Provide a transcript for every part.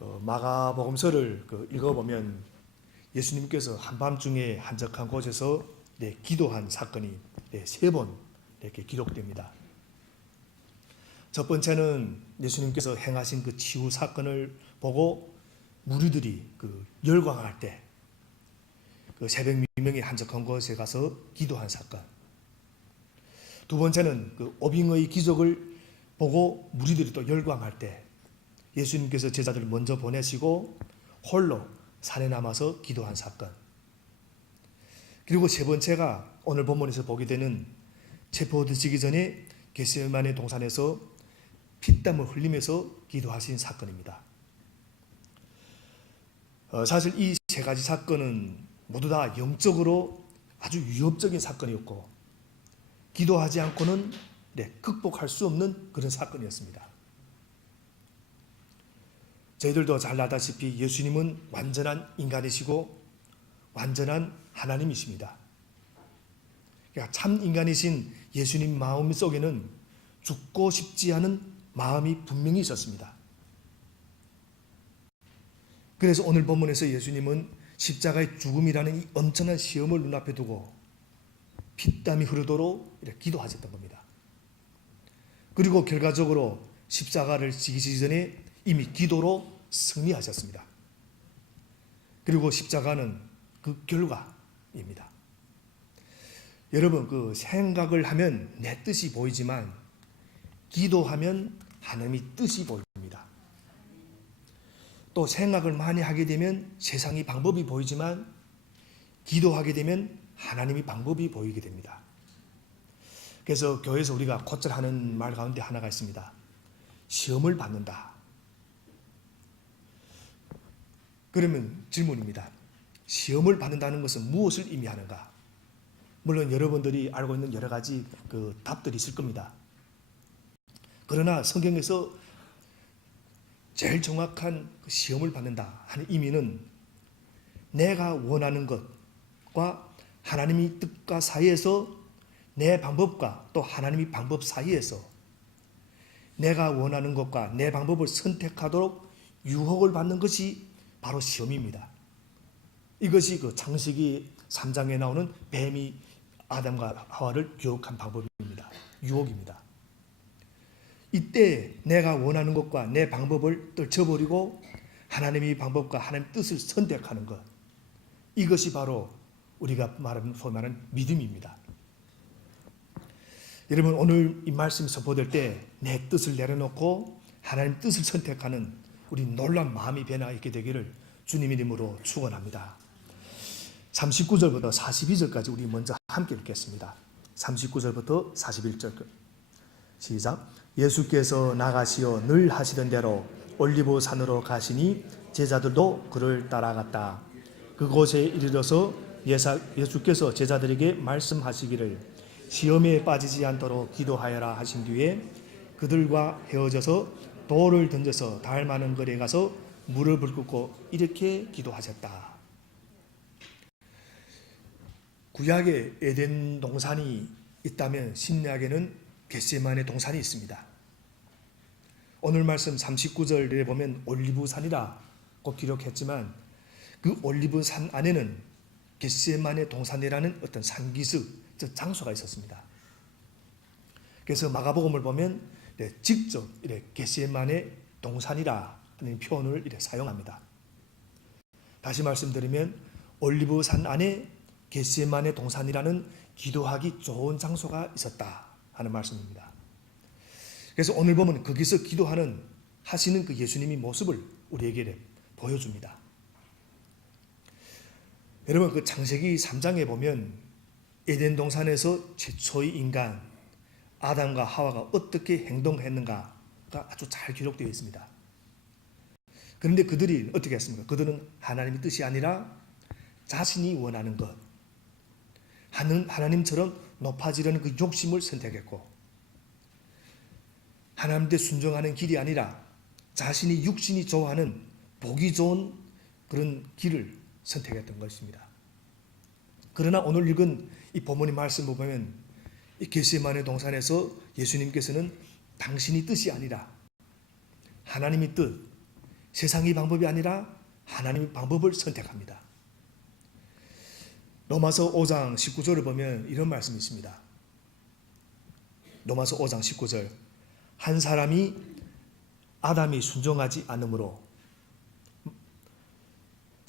그 마가복음서를 그 읽어보면 예수님께서 한밤중에 한적한 곳에서 네, 기도한 사건이 네, 세번 이렇게 기록됩니다. 첫 번째는 예수님께서 행하신 그 치유 사건을 보고 무리들이 그 열광할 때 그 새벽 미명의 한적한 곳에 가서 기도한 사건. 두 번째는 그 오빙의 기적을 보고 무리들이 또 열광할 때 예수님께서 제자들을 먼저 보내시고 홀로 산에 남아서 기도한 사건. 그리고 세 번째가 오늘 본문에서 보게 되는 체포 드시기 전에 게세만의 동산에서 피땀을 흘리면서 기도하신 사건입니다. 어, 사실 이 세 가지 사건은 모두 다 영적으로 아주 위협적인 사건이었고 기도하지 않고는 네, 극복할 수 없는 그런 사건이었습니다. 저희들도 잘 알다시피 예수님은 완전한 인간이시고 완전한 하나님이십니다. 그러니까 참 인간이신 예수님 마음 속에는 죽고 싶지 않은 마음이 분명히 있었습니다. 그래서 오늘 본문에서 예수님은 십자가의 죽음이라는 이 엄청난 시험을 눈앞에 두고 피땀이 흐르도록 이렇게 기도하셨던 겁니다. 그리고 결과적으로 십자가를 지기시 전에 이미 기도로 승리하셨습니다. 그리고 십자가는 그 결과입니다. 여러분 그 생각을 하면 내 뜻이 보이지만 기도하면 하나님의 뜻이 보입니다. 또 생각을 많이 하게 되면 세상이 방법이 보이지만 기도하게 되면 하나님이 방법이 보이게 됩니다. 그래서 교회에서 우리가 곧잘 하는 말 가운데 하나가 있습니다. 시험을 받는다. 그러면 질문입니다. 시험을 받는다는 것은 무엇을 의미하는가? 물론 여러분들이 알고 있는 여러 가지 그 답들이 있을 겁니다. 그러나 성경에서 제일 정확한 그 시험을 받는다 하는 의미는 내가 원하는 것과 하나님의 뜻과 사이에서 내 방법과 또 하나님의 방법 사이에서 내가 원하는 것과 내 방법을 선택하도록 유혹을 받는 것이 바로 시험입니다. 이것이 그 창세기 3장에 나오는 뱀이 아담과 하와를 유혹한 방법입니다. 유혹입니다. 이때 내가 원하는 것과 내 방법을 떨쳐버리고 하나님의 방법과 하나님 뜻을 선택하는 것. 이것이 바로 우리가 말하는 소말하는 믿음입니다. 여러분 오늘 이 말씀이 선포될 때 내 뜻을 내려놓고 하나님 뜻을 선택하는 우리 놀란 마음이 변화 있게 되기를 주님 이름으로 축원합니다. 39절부터 42절까지 우리 먼저 함께 읽겠습니다. 39절부터 41절 시작. 예수께서 나가시어 늘 하시던 대로 올리브 산으로 가시니 제자들도 그를 따라갔다. 그곳에 이르러서 예수께서 제자들에게 말씀하시기를 시험에 빠지지 않도록 기도하여라 하신 뒤에 그들과 헤어져서 돌을 던져서 달 많은 거리에 가서 물을 불끄고 이렇게 기도하셨다. 구약에 에덴 동산이 있다면 신약에는 겟세만의 동산이 있습니다. 오늘 말씀 39절에 보면 올리브산이라고 기록했지만 그 올리브산 안에는 겟세만의 동산이라는 어떤 산기슭, 즉 장소가 있었습니다. 그래서 마가복음을 보면 네, 직접 이렇게 겟세만의 동산이라는 표현을 이렇게 사용합니다. 다시 말씀드리면 올리브산 안에 겟세만의 동산이라는 기도하기 좋은 장소가 있었다 하는 말씀입니다. 그래서 오늘 보면 거기서 기도하는 하시는 그 예수님의 모습을 우리에게 보여줍니다. 여러분 그 창세기 3장에 보면 에덴 동산에서 최초의 인간 아담과 하와가 어떻게 행동했는가가 아주 잘 기록되어 있습니다. 그런데 그들이 어떻게 했습니까? 그들은 하나님의 뜻이 아니라 자신이 원하는 것, 하나님처럼 높아지려는 그 욕심을 선택했고, 하나님께 순종하는 길이 아니라 자신이 육신이 좋아하는 보기 좋은 그런 길을 선택했던 것입니다. 그러나 오늘 읽은 이 본문의 말씀을 보면 이 게세만의 동산에서 예수님께서는 당신이 뜻이 아니라 하나님의 뜻, 세상의 방법이 아니라 하나님의 방법을 선택합니다. 로마서 5장 19절을 보면 이런 말씀이 있습니다. 로마서 5장 19절 한 사람이 아담이 순종하지 않으므로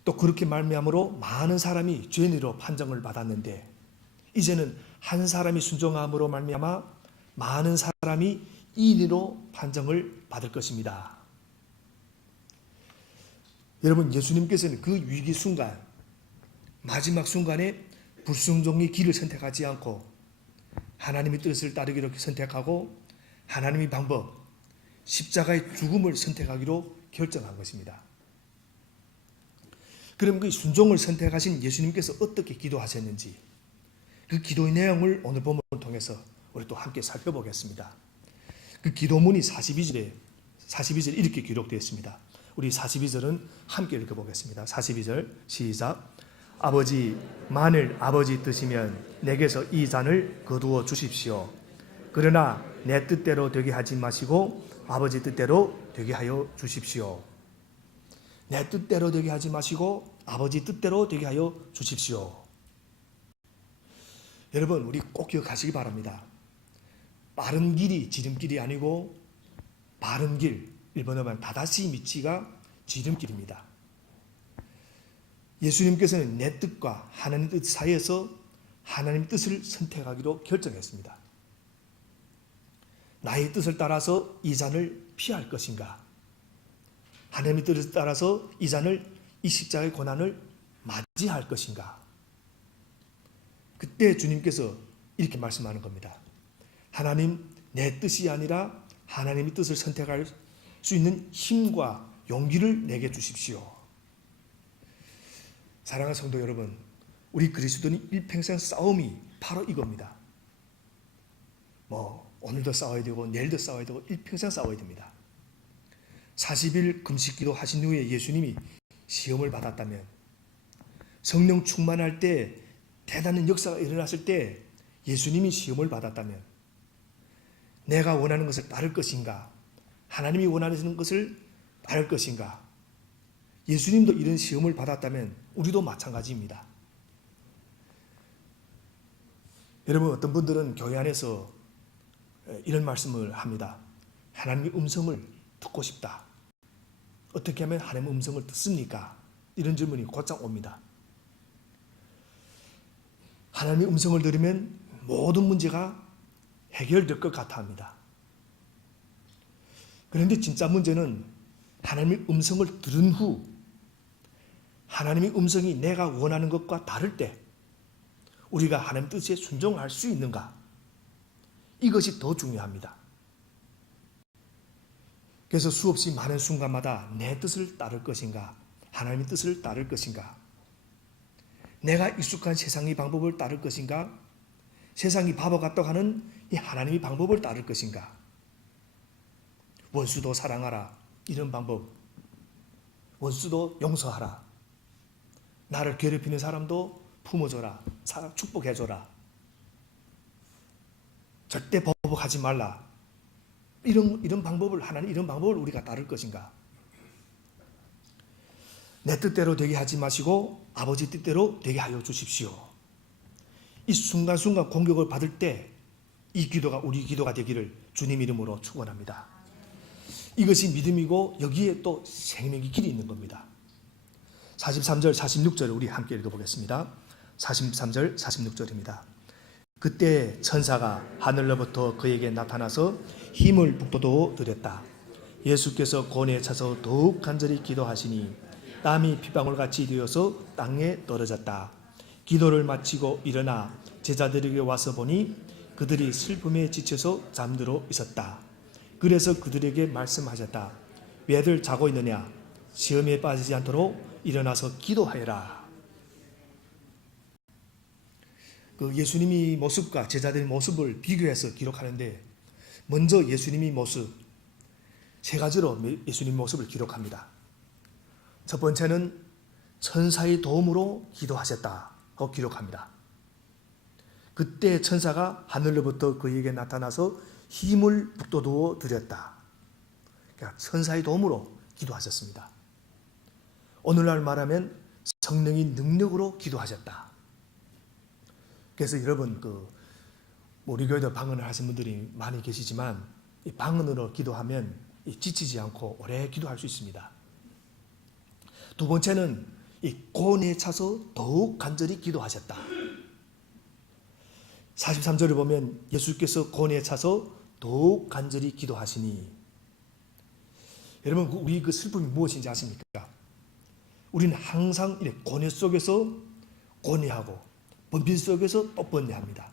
또 그렇게 말미암으로 많은 사람이 죄인으로 판정을 받았는데 이제는 한 사람이 순종함으로 말미암아 많은 사람이 인으로 판정을 받을 것입니다. 여러분 예수님께서는 그 위기 순간 마지막 순간에 불순종의 길을 선택하지 않고 하나님의 뜻을 따르기로 선택하고 하나님의 방법 십자가의 죽음을 선택하기로 결정한 것입니다. 그럼 그 순종을 선택하신 예수님께서 어떻게 기도하셨는지 그 기도의 내용을 오늘 본문을 통해서 우리 또 함께 살펴보겠습니다. 그 기도문이 42절에 42절 이렇게 기록되어 있습니다. 우리 42절은 함께 읽어 보겠습니다. 42절 시작. 아버지 만일 아버지 뜻이면 내게서 이 잔을 거두어 주십시오. 그러나 내 뜻대로 되게 하지 마시고 아버지 뜻대로 되게 하여 주십시오. 내 뜻대로 되게 하지 마시고 아버지 뜻대로 되게 하여 주십시오. 여러분 우리 꼭 기억하시기 바랍니다. 빠른 길이 지름길이 아니고 바른 길 말하면 다다시 미치가 지름길입니다. 예수님께서는 내 뜻과 하나님 뜻 사이에서 하나님 뜻을 선택하기로 결정했습니다. 나의 뜻을 따라서 이 잔을 피할 것인가? 하나님의 뜻을 따라서 이 잔을 이 십자가의 고난을 맞이할 것인가? 그때 주님께서 이렇게 말씀하는 겁니다. 하나님 내 뜻이 아니라 하나님의 뜻을 선택할 수 있는 힘과 용기를 내게 주십시오. 사랑하는 성도 여러분, 우리 그리스도인 일평생 싸움이 바로 이겁니다. 뭐 오늘도 싸워야 되고 내일도 싸워야 되고 일평생 싸워야 됩니다. 40일 금식기도 하신 후에 예수님이 시험을 받았다면 성령 충만할 때 대단한 역사가 일어났을 때 예수님이 시험을 받았다면 내가 원하는 것을 따를 것인가 하나님이 원하는 것을 따를 것인가 예수님도 이런 시험을 받았다면 우리도 마찬가지입니다. 여러분 어떤 분들은 교회 안에서 이런 말씀을 합니다. 하나님의 음성을 듣고 싶다. 어떻게 하면 하나님의 음성을 듣습니까? 이런 질문이 곧장 옵니다. 하나님의 음성을 들으면 모든 문제가 해결될 것 같아 합니다. 그런데 진짜 문제는 하나님의 음성을 들은 후 하나님의 음성이 내가 원하는 것과 다를 때 우리가 하나님 뜻에 순종할 수 있는가? 이것이 더 중요합니다. 그래서 수없이 많은 순간마다 내 뜻을 따를 것인가? 하나님의 뜻을 따를 것인가? 내가 익숙한 세상의 방법을 따를 것인가? 세상이 바보 같다고 하는 이 하나님의 방법을 따를 것인가? 원수도 사랑하라. 이런 방법. 원수도 용서하라. 나를 괴롭히는 사람도 품어줘라. 축복해줘라. 절대 보복하지 말라. 이런, 이런 방법을, 하나님 이런 방법을 우리가 따를 것인가? 내 뜻대로 되게 하지 마시고 아버지 뜻대로 되게 하여 주십시오. 이 순간순간 공격을 받을 때 이 기도가 우리 기도가 되기를 주님 이름으로 축원합니다. 이것이 믿음이고 여기에 또 생명의 길이 있는 겁니다. 43절 46절 우리 함께 읽어보겠습니다. 43절 46절입니다. 그때 천사가 하늘로부터 그에게 나타나서 힘을 북돋워 드렸다. 예수께서 고뇌에 차서 더욱 간절히 기도하시니 땀이 피방울같이 되어서 땅에 떨어졌다. 기도를 마치고 일어나 제자들에게 와서 보니 그들이 슬픔에 지쳐서 잠들어 있었다. 그래서 그들에게 말씀하셨다. 왜들 자고 있느냐? 시험에 빠지지 않도록 일어나서 기도하여라. 그 예수님이 모습과 제자들의 모습을 비교해서 기록하는데 먼저 예수님의 모습 세 가지로 예수님 모습을 기록합니다. 첫 번째는 천사의 도움으로 기도하셨다고 기록합니다. 그때 천사가 하늘로부터 그에게 나타나서 힘을 북돋워 드렸다. 그러니까 천사의 도움으로 기도하셨습니다. 오늘날 말하면 성령이 능력으로 기도하셨다. 그래서 여러분 그 우리 교회도 방언을 하신 분들이 많이 계시지만 이 방언으로 기도하면 이 지치지 않고 오래 기도할 수 있습니다. 두 번째는 이 고뇌에 차서 더욱 간절히 기도하셨다. 43절을 보면 예수께서 고뇌에 차서 더욱 간절히 기도하시니 여러분 그 우리 그 슬픔이 무엇인지 아십니까? 우리는 항상 이렇게 고뇌 속에서 고뇌하고 번빈 속에서 또 번뇌합니다.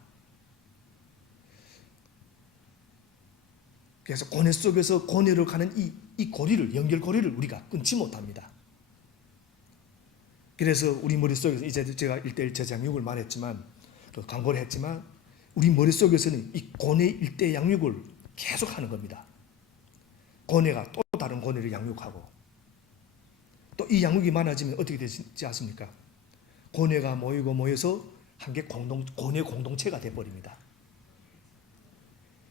그래서 고뇌 속에서 고뇌로 가는 이, 이 고리를 연결고리를 우리가 끊지 못합니다. 그래서 우리 머릿속에서 이제 제가 일대일 제장 육을 말했지만 그 광고를 했지만 우리 머릿속에서는 이 고뇌 일대 양육을 계속 하는 겁니다. 고뇌가 또 다른 고뇌를 양육하고 또 이 양육이 많아지면 어떻게 되지 않습니까? 고뇌가 모이고 모여서 한 개 공동 고뇌 공동체가 돼 버립니다.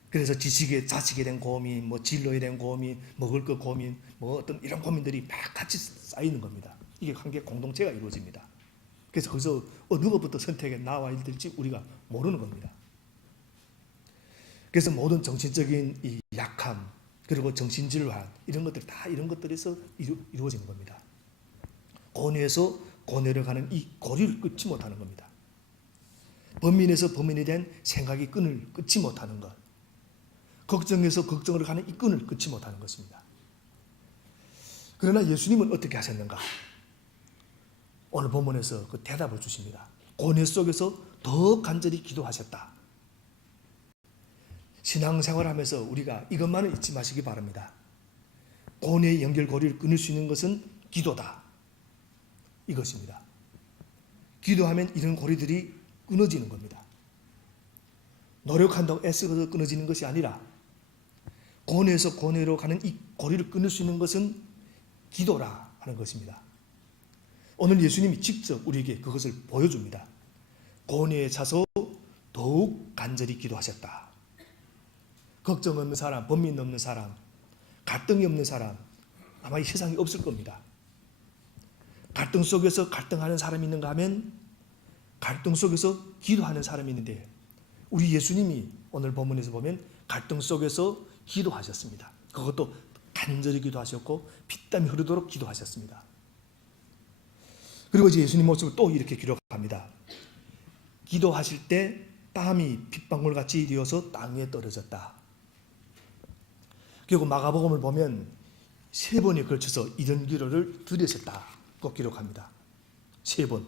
그래서 지식에 자식에 대한 고민, 뭐 진로에 대한 고민, 먹을 것 고민, 뭐 어떤 이런 고민들이 막 같이 쌓이는 겁니다. 이게 한개 공동체가 이루어집니다. 그래서 거기서 어느 것부터 선택에 나와야 될지 우리가 모르는 겁니다. 그래서 모든 정신적인 이 약함 그리고 정신질환 이런 것들 다 이런 것들에서 이루, 이루어지는 겁니다. 고뇌에서 고뇌를 가는 이 고리를 끊지 못하는 겁니다. 범민에서 범민에 대한 생각이 끈을 끊지 못하는 것. 걱정에서 걱정을 가는 이 끈을 끊지 못하는 것입니다. 그러나 예수님은 어떻게 하셨는가? 오늘 본문에서 그 대답을 주십니다. 고뇌 속에서 더 간절히 기도하셨다. 신앙생활하면서 우리가 이것만은 잊지 마시기 바랍니다. 고뇌의 연결고리를 끊을 수 있는 것은 기도다. 이것입니다. 기도하면 이런 고리들이 끊어지는 겁니다. 노력한다고 애써서 끊어지는 것이 아니라 고뇌에서 고뇌로 가는 이 고리를 끊을 수 있는 것은 기도라 하는 것입니다. 오늘 예수님이 직접 우리에게 그것을 보여줍니다. 고뇌에 차서 더욱 간절히 기도하셨다. 걱정 없는 사람, 범민 없는 사람, 갈등이 없는 사람, 아마 이 세상에 없을 겁니다. 갈등 속에서 갈등하는 사람이 있는가 하면 갈등 속에서 기도하는 사람이 있는데 우리 예수님이 오늘 본문에서 보면 갈등 속에서 기도하셨습니다. 그것도 간절히 기도하셨고 피땀이 흐르도록 기도하셨습니다. 그리고 이제 예수님 모습을 또 이렇게 기록합니다. 기도하실 때 땀이 핏방울 같이 되어서 땅에 떨어졌다. 그리고 마가복음을 보면 세 번에 걸쳐서 이런 기도를 드렸었다고 기록합니다. 세 번.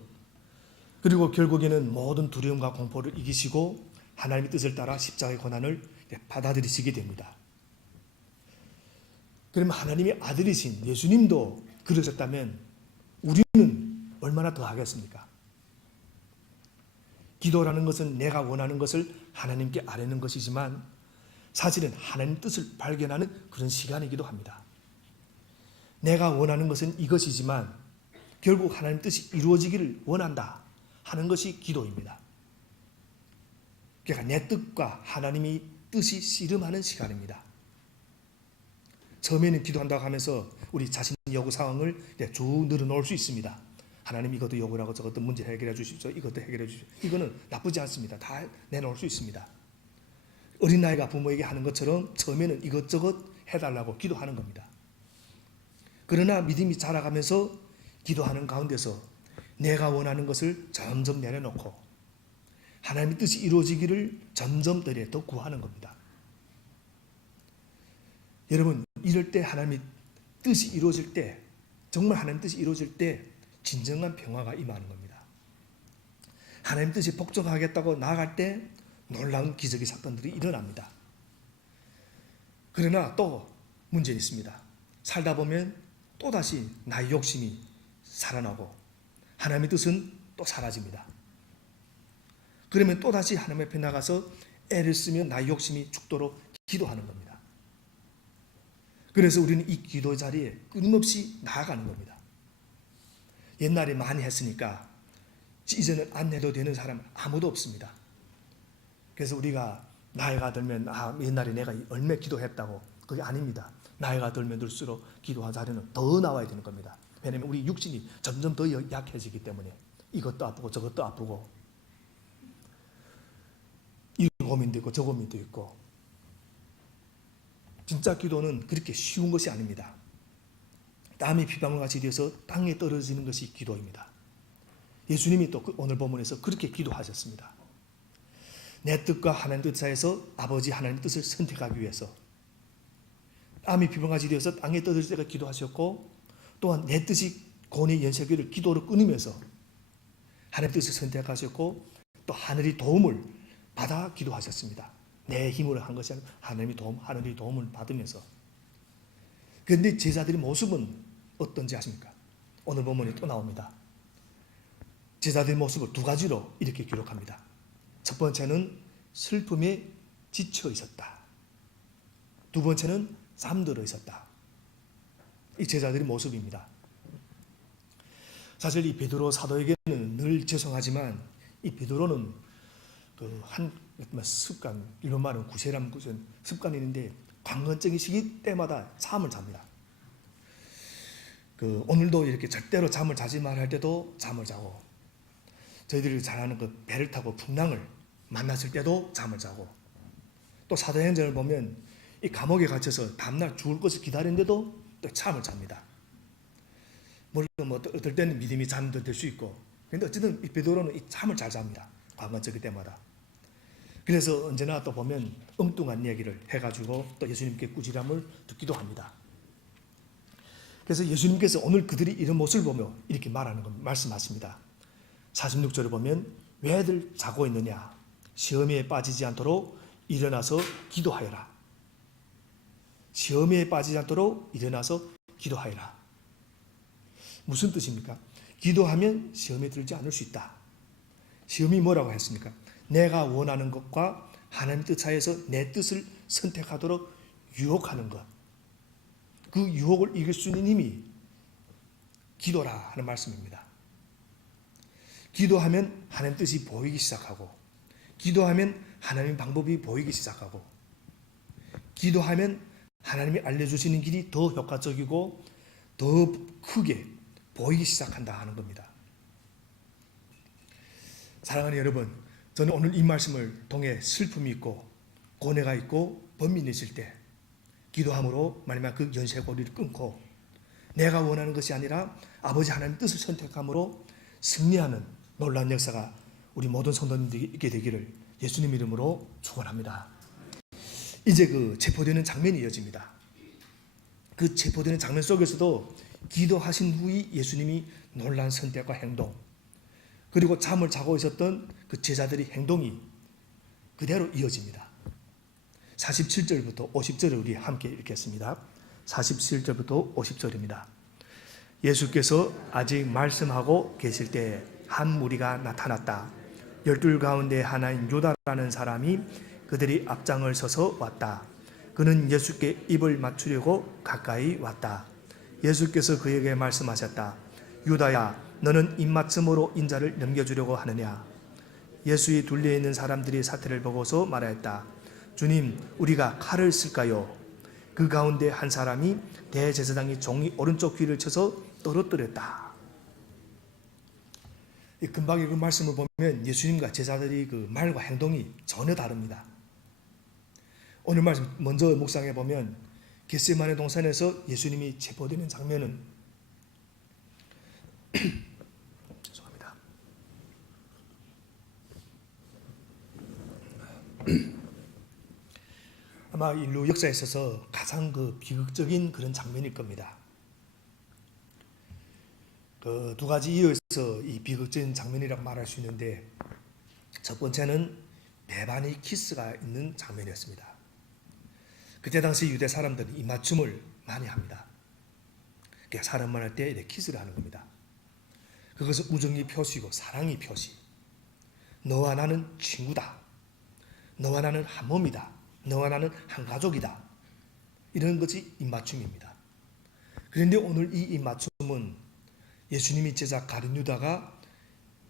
그리고 결국에는 모든 두려움과 공포를 이기시고 하나님의 뜻을 따라 십자가의 고난을 받아들이시게 됩니다. 그러면 하나님의 아들이신 예수님도 그러셨다면 우리는 얼마나 더 하겠습니까? 기도라는 것은 내가 원하는 것을 하나님께 아뢰는 것이지만 사실은 하나님 뜻을 발견하는 그런 시간이기도 합니다. 내가 원하는 것은 이것이지만 결국 하나님 뜻이 이루어지기를 원한다 하는 것이 기도입니다. 그러니까 내 뜻과 하나님이 뜻이 씨름하는 시간입니다. 처음에는 기도한다고 하면서 우리 자신 요구 상황을 쭉 늘어놓을 수 있습니다. 하나님 이것도 요구라고 저것도 문제 해결해 주십시오. 이것도 해결해 주십시오. 이거는 나쁘지 않습니다. 다 내놓을 수 있습니다. 어린아이가 부모에게 하는 것처럼 처음에는 이것저것 해달라고 기도하는 겁니다. 그러나 믿음이 자라가면서 기도하는 가운데서 내가 원하는 것을 점점 내려놓고 하나님의 뜻이 이루어지기를 점점 더 구하는 겁니다. 여러분 이럴 때 하나님의 뜻이 이루어질 때 정말 하나님 뜻이 이루어질 때 진정한 평화가 임하는 겁니다. 하나님 뜻이 복종하겠다고 나아갈 때 놀라운 기적의 사건들이 일어납니다. 그러나 또 문제는 있습니다. 살다 보면 또다시 나의 욕심이 살아나고 하나님의 뜻은 또 사라집니다. 그러면 또다시 하나님 앞에 나가서 애를 쓰며 나의 욕심이 죽도록 기도하는 겁니다. 그래서 우리는 이 기도 자리에 끊임없이 나아가는 겁니다. 옛날에 많이 했으니까 이제는 안 해도 되는 사람 아무도 없습니다. 그래서 우리가 나이가 들면 아 옛날에 내가 얼마 기도했다고 그게 아닙니다. 나이가 들면 들수록 기도한 자리는 더 나와야 되는 겁니다. 왜냐하면 우리 육신이 점점 더 약해지기 때문에 이것도 아프고 저것도 아프고 이 고민도 있고 저 고민도 있고 진짜 기도는 그렇게 쉬운 것이 아닙니다. 땀이 비방울 같이 되어서 땅에 떨어지는 것이 기도입니다. 예수님이 또그 오늘 본문에서 그렇게 기도하셨습니다. 내 뜻과 하나님 뜻 사이에서 아버지 하나님 뜻을 선택하기 위해서 땀이 비방같이 되어서 땅에 떨어질 때가 기도하셨고 또한 내 뜻이 고뇌 연세교를 기도로 끊으면서 하나님 뜻을 선택하셨고 또 하늘이 도움을 받아 기도하셨습니다. 내 힘으로 한 것이 아니라 하나님이 도움, 하늘이 도움을 받으면서 그런데 제자들의 모습은 어떤지 아십니까? 오늘 본문에 또 나옵니다. 제자들의 모습을 두 가지로 이렇게 기록합니다. 첫 번째는 슬픔에 지쳐 있었다. 두 번째는 잠들어 있었다. 이 제자들의 모습입니다. 사실 이 베드로 사도에게는 늘 죄송하지만 이 베드로는 그 한 습관 일본 말은 구세람 구전 습관이 있는데 관건적인 시기 때마다 잠을 잡니다. 그 오늘도 이렇게 절대로 잠을 자지 말할 때도 잠을 자고 저희들이 잘 아는 그 배를 타고 풍랑을 만났을 때도 잠을 자고 또 사도행전을 보면 이 감옥에 갇혀서 다음날 죽을 것을 기다리는데도 또 잠을 잡니다. 물론 뭐 어떨 때는 믿음이 잠도 될수 있고 근데 어쨌든 이 베드로는 이 잠을 잘 잡니다. 관건적일 때마다. 그래서 언제나 또 보면 엉뚱한 이야기를 해가지고 또 예수님께 꾸지람을 듣기도 합니다. 그래서 예수님께서 오늘 그들이 이런 모습을 보며 이렇게 말하는 건 말씀하십니다. 46절을 보면 왜들 자고 있느냐 시험에 빠지지 않도록 일어나서 기도하여라. 시험에 빠지지 않도록 일어나서 기도하여라. 무슨 뜻입니까? 기도하면 시험에 들지 않을 수 있다. 시험이 뭐라고 했습니까? 내가 원하는 것과 하나님 뜻 사이에서 내 뜻을 선택하도록 유혹하는 것. 그 유혹을 이길 수 있는 힘이 기도라 하는 말씀입니다. 기도하면 하나님 뜻이 보이기 시작하고, 기도하면 하나님 방법이 보이기 시작하고, 기도하면 하나님이 알려주시는 길이 더 효과적이고 더 크게 보이기 시작한다 하는 겁니다. 사랑하는 여러분, 저는 오늘 이 말씀을 통해 슬픔이 있고 고뇌가 있고 범민이 있을 때 기도함으로 말미암아 그 연쇄 고리를 끊고 내가 원하는 것이 아니라 아버지 하나님 뜻을 선택함으로 승리하는 놀라운 역사가 우리 모든 성도님들이 있게 되기를 예수님 이름으로 축원합니다. 이제 그 체포되는 장면이 이어집니다. 그 체포되는 장면 속에서도 기도하신 후에 예수님이 놀란 선택과 행동 그리고 잠을 자고 있었던 그 제자들의 행동이 그대로 이어집니다. 47절부터 50절을 우리 함께 읽겠습니다. 47절부터 50절입니다. 예수께서 아직 말씀하고 계실 때한 무리가 나타났다. 열둘 가운데 하나인 요다라는 사람이 그들이 앞장을 서서 왔다. 그는 예수께 입을 맞추려고 가까이 왔다. 예수께서 그에게 말씀하셨다. 유다야, 너는 입맞춤으로 인자를 넘겨주려고 하느냐? 예수의 둘레에 있는 사람들이 사태를 보고서 말하였다. 주님, 우리가 칼을 쓸까요? 그 가운데 한 사람이 대제사장이 종이 오른쪽 귀를 쳐서 떨어뜨렸다. 이 금방의 그 말씀을 보면 예수님과 제자들이 그 말과 행동이 전혀 다릅니다. 오늘 말씀 먼저 묵상해 보면 겟세마네 동산에서 예수님이 체포되는 장면은 죄송합니다. 아마 인류 역사에 있어서 가장 그 비극적인 그런 장면일 겁니다. 그 두 가지 이유에서 이 비극적인 장면이라고 말할 수 있는데 첫 번째는 배반의 키스가 있는 장면이었습니다. 그때 당시 유대 사람들은 이 맞춤을 많이 합니다. 그러니까 사람 만날 때 이렇게 키스를 하는 겁니다. 그것은 우정의 표시고 사랑의 표시. 너와 나는 친구다. 너와 나는 한 몸이다. 너와 나는 한 가족이다. 이런 것이 입맞춤입니다. 그런데 오늘 이 입맞춤은 예수님이 제자 가룟 유다가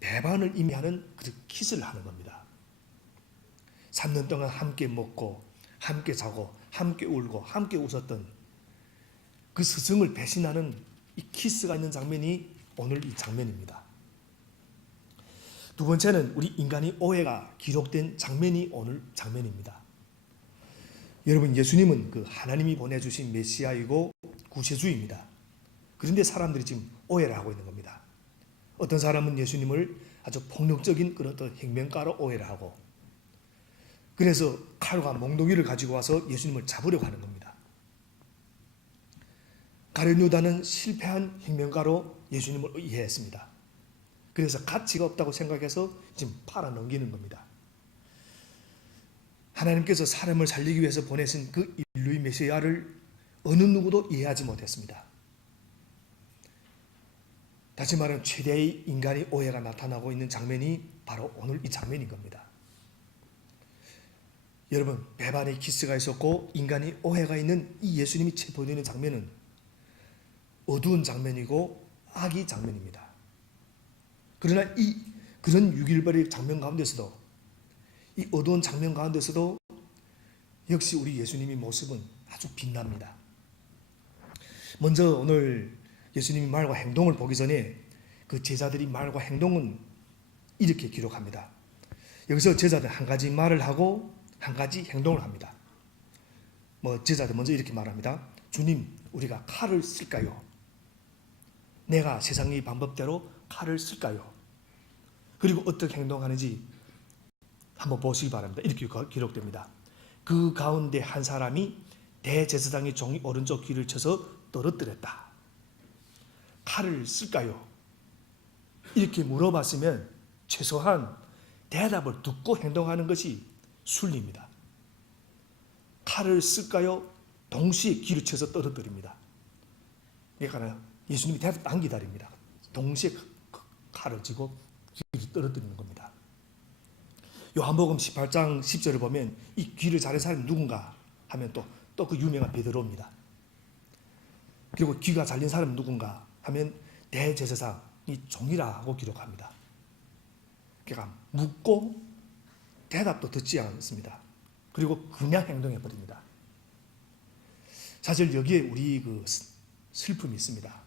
배반을 의미하는 그 키스를 하는 겁니다. 3년 동안 함께 먹고 함께 자고 함께 울고 함께 웃었던 그 스승을 배신하는 이 키스가 있는 장면이 오늘 이 장면입니다. 두 번째는 우리 인간의 오해가 기록된 장면이 오늘 장면입니다. 여러분 예수님은 그 하나님이 보내주신 메시아이고 구세주입니다. 그런데 사람들이 지금 오해를 하고 있는 겁니다. 어떤 사람은 예수님을 아주 폭력적인 그런 어떤 행명가로 오해를 하고 그래서 칼과 몽둥이를 가지고 와서 예수님을 잡으려고 하는 겁니다. 가룟 유다는 실패한 행명가로 예수님을 이해했습니다. 그래서 가치가 없다고 생각해서 지금 팔아 넘기는 겁니다. 하나님께서 사람을 살리기 위해서 보내신 그 인류의 메시아를 어느 누구도 이해하지 못했습니다. 다시 말하면 최대의 인간의 오해가 나타나고 있는 장면이 바로 오늘 이 장면인 겁니다. 여러분 배반의 키스가 있었고 인간의 오해가 있는 이 예수님이 체포되는 장면은 어두운 장면이고 악의 장면입니다. 그러나 이 그런 6.18의 장면 가운데서도 이 어두운 장면 가운데서도 역시 우리 예수님의 모습은 아주 빛납니다. 먼저 오늘 예수님의 말과 행동을 보기 전에 그 제자들이 말과 행동은 이렇게 기록합니다. 여기서 제자들 한 가지 말을 하고 한 가지 행동을 합니다. 뭐 제자들 먼저 이렇게 말합니다. 주님, 우리가 칼을 쓸까요? 내가 세상의 방법대로 칼을 쓸까요? 그리고 어떻게 행동하는지 한번 보시기 바랍니다. 이렇게 기록됩니다. 그 가운데 한 사람이 대제사장의 종이 오른쪽 귀를 쳐서 떨어뜨렸다. 칼을 쓸까요? 이렇게 물어봤으면 최소한 대답을 듣고 행동하는 것이 순리입니다. 칼을 쓸까요? 동시에 귀를 쳐서 떨어뜨립니다. 그러니까 예수님이 대답 안 기다립니다. 동시에 칼을 쥐고 귀를 떨어뜨리는 겁니다. 요한복음 18장 10절을 보면 이 귀를 자른 사람이 누군가 하면 또 또 그 유명한 베드로입니다. 그리고 귀가 잘린 사람은 누군가 하면 대제사장이 종이라고 기록합니다. 그러니까 묻고 대답도 듣지 않습니다. 그리고 그냥 행동해 버립니다. 사실 여기에 우리 그 슬픔이 있습니다.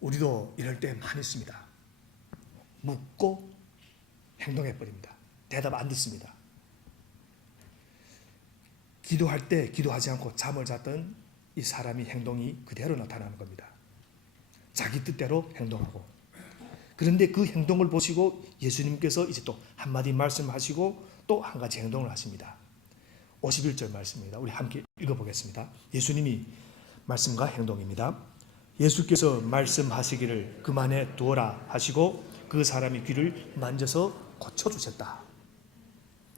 우리도 이럴 때 많이 있습니다. 묻고 행동해 버립니다. 대답 안 듣습니다. 기도할 때 기도하지 않고 잠을 잤던 이 사람이 행동이 그대로 나타나는 겁니다. 자기 뜻대로 행동하고. 그런데 그 행동을 보시고 예수님께서 이제 또 한마디 말씀하시고 또 한 가지 행동을 하십니다. 51절 말씀입니다. 우리 함께 읽어보겠습니다. 예수님이 말씀과 행동입니다. 예수께서 말씀하시기를 그만해 두어라 하시고 그 사람이 귀를 만져서 고쳐주셨다.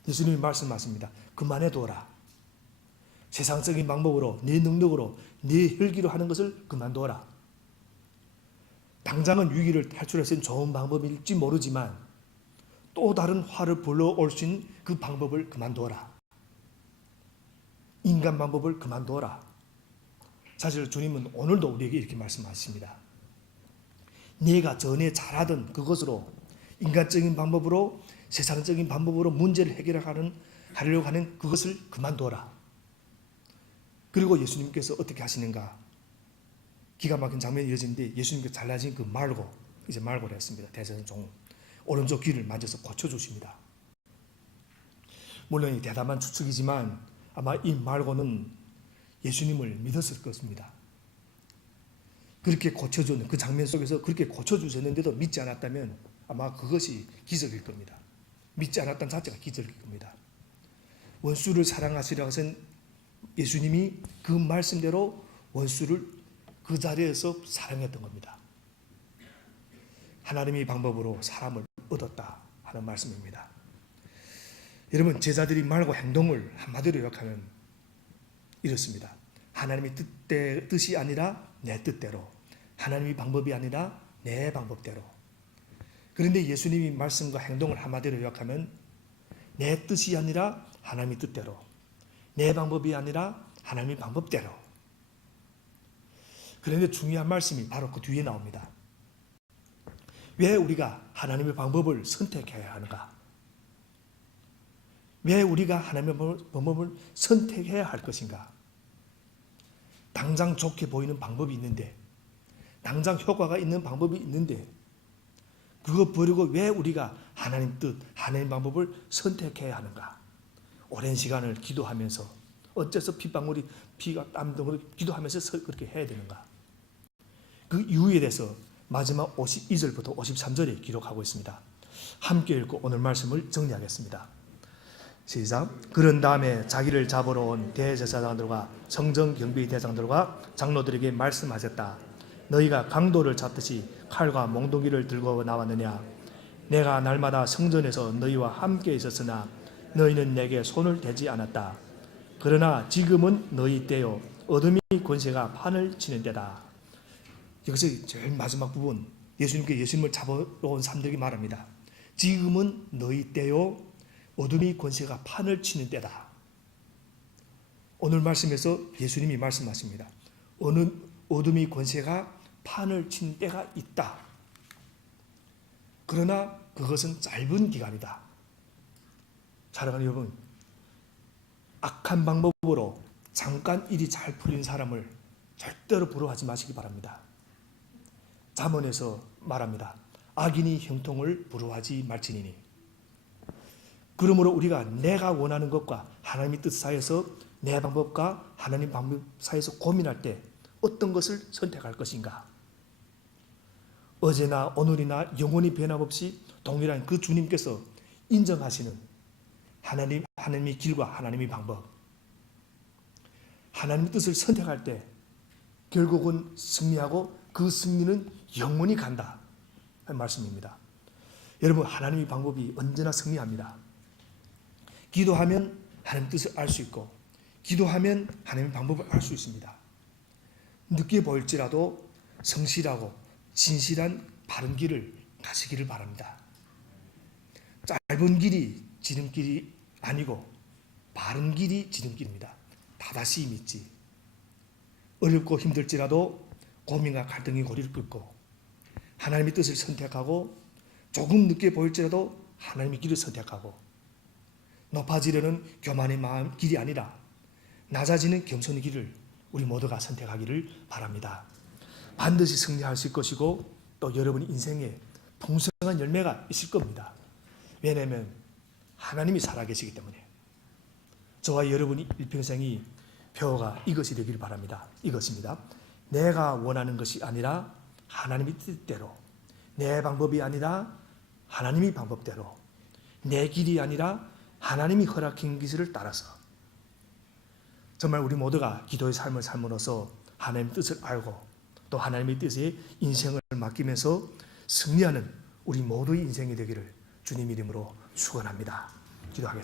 예수님이 말씀하십니다. 그만해 두어라. 세상적인 방법으로 네 능력으로 네 혈기로 하는 것을 그만둬라. 당장은 위기를 있는 좋은 방법일지 모르지만 또 다른 화를 불러올 수 있는 그 방법을 그만둬라. 인간 방법을 그만둬라. 사실 주님은 오늘도 우리에게 이렇게 말씀하십니다. 네가 전에 잘하던 그것으로 인간적인 방법으로 세상적인 방법으로 문제를 해결하는 하려고 하는 그것을 그만둬라. 그리고 예수님께서 어떻게 하시는가? 기가 막힌 장면이 이어지는데 예수님께서 잘라진 그 말고 이제 말고를 했습니다. 대제사장 종 오른쪽 귀를 만져서 고쳐 주십니다. 물론 이 대담한 추측이지만 아마 이 말고는 예수님을 믿었을 것입니다. 그렇게 고쳐주는 그 장면 속에서 그렇게 고쳐주셨는데도 믿지 않았다면 아마 그것이 기적일 겁니다. 믿지 않았던 자체가 기적일 겁니다. 원수를 사랑하시라고 하신 예수님이 그 말씀대로 원수를 그 자리에서 사랑했던 겁니다. 하나님의 방법으로 사람을 얻었다 하는 말씀입니다. 여러분 제자들이 말과 행동을 한마디로 요약하면 이렇습니다. 하나님의 뜻대, 뜻이 아니라 내 뜻대로 하나님의 방법이 아니라 내 방법대로 그런데 예수님이 말씀과 행동을 한마디로 요약하면 내 뜻이 아니라 하나님의 뜻대로 내 방법이 아니라 하나님의 방법대로 그런데 중요한 말씀이 바로 그 뒤에 나옵니다. 왜 우리가 하나님의 방법을 선택해야 하는가? 왜 우리가 하나님의 방법을 선택해야 할 것인가? 당장 좋게 보이는 방법이 있는데 당장 효과가 있는 방법이 있는데 그거 버리고 왜 우리가 하나님 뜻, 하나님 방법을 선택해야 하는가? 오랜 시간을 기도하면서 어째서 핏방울이 피가 땀등으로 기도하면서 서- 그렇게 해야 되는가? 그 이유에 대해서 마지막 52절부터 53절에 기록하고 있습니다. 함께 읽고 오늘 말씀을 정리하겠습니다. 시작. 그런 다음에 자기를 잡으러 온 대제사장들과 성전 경비 대장들과 장로들에게 말씀하셨다. 너희가 강도를 잡듯이 칼과 몽둥이를 들고 나왔느냐? 내가 날마다 성전에서 너희와 함께 있었으나 너희는 내게 손을 대지 않았다. 그러나 지금은 너희 때요 어둠이 권세가 판을 치는 때다. 여기서 제일 마지막 부분 예수님께 예수님을 잡으러 온 사람들이 말합니다. 지금은 너희 때요 어둠이 권세가 판을 치는 때다. 오늘 말씀에서 예수님이 말씀하십니다. 어느 어둠이 권세가 판을 친 때가 있다. 그러나 그것은 짧은 기간이다. 사랑하는 여러분, 악한 방법으로 잠깐 일이 잘 풀린 사람을 절대로 부러워하지 마시기 바랍니다. 잠언에서 말합니다. 악인이 형통을 부러워하지 말지니니. 그러므로 우리가 내가 원하는 것과 하나님의 뜻 사이에서 내 방법과 하나님 방법 사이에서 고민할 때 어떤 것을 선택할 것인가? 어제나 오늘이나 영원히 변함없이 동일한 그 주님께서 인정하시는 하나님 하나님의 길과 하나님의 방법. 하나님의 뜻을 선택할 때 결국은 승리하고 그 승리는 영원히 간다. 말씀입니다. 여러분 하나님의 방법이 언제나 승리합니다. 기도하면 하나님 뜻을 알 수 있고 기도하면 하나님의 방법을 알 수 있습니다. 늦게 보일지라도 성실하고 진실한 바른 길을 가시기를 바랍니다. 짧은 길이 지름길이 아니고 바른 길이 지름길입니다. 다다시 믿지. 어렵고 힘들지라도 고민과 갈등이 고리를 끊고 하나님의 뜻을 선택하고 조금 늦게 보일지라도 하나님의 길을 선택하고 높아지려는 교만의 마음 길이 아니라 낮아지는 겸손의 길을 우리 모두가 선택하기를 바랍니다. 반드시 승리할 수 있을 것이고 또 여러분 인생에 풍성한 열매가 있을 겁니다. 왜냐하면 하나님이 살아계시기 때문에 저와 여러분이 일평생이 표가 이것이 되길 바랍니다. 이것입니다. 내가 원하는 것이 아니라 하나님의 뜻대로 내 방법이 아니라 하나님의 방법대로 내 길이 아니라 하나님이 허락한 길을 따라서 정말 우리 모두가 기도의 삶을 삶으로써 하나님의 뜻을 알고 또 하나님의 뜻에 인생을 맡기면서 승리하는 우리 모두의 인생이 되기를 주님 이름으로 축원합니다. 기도하겠습니다.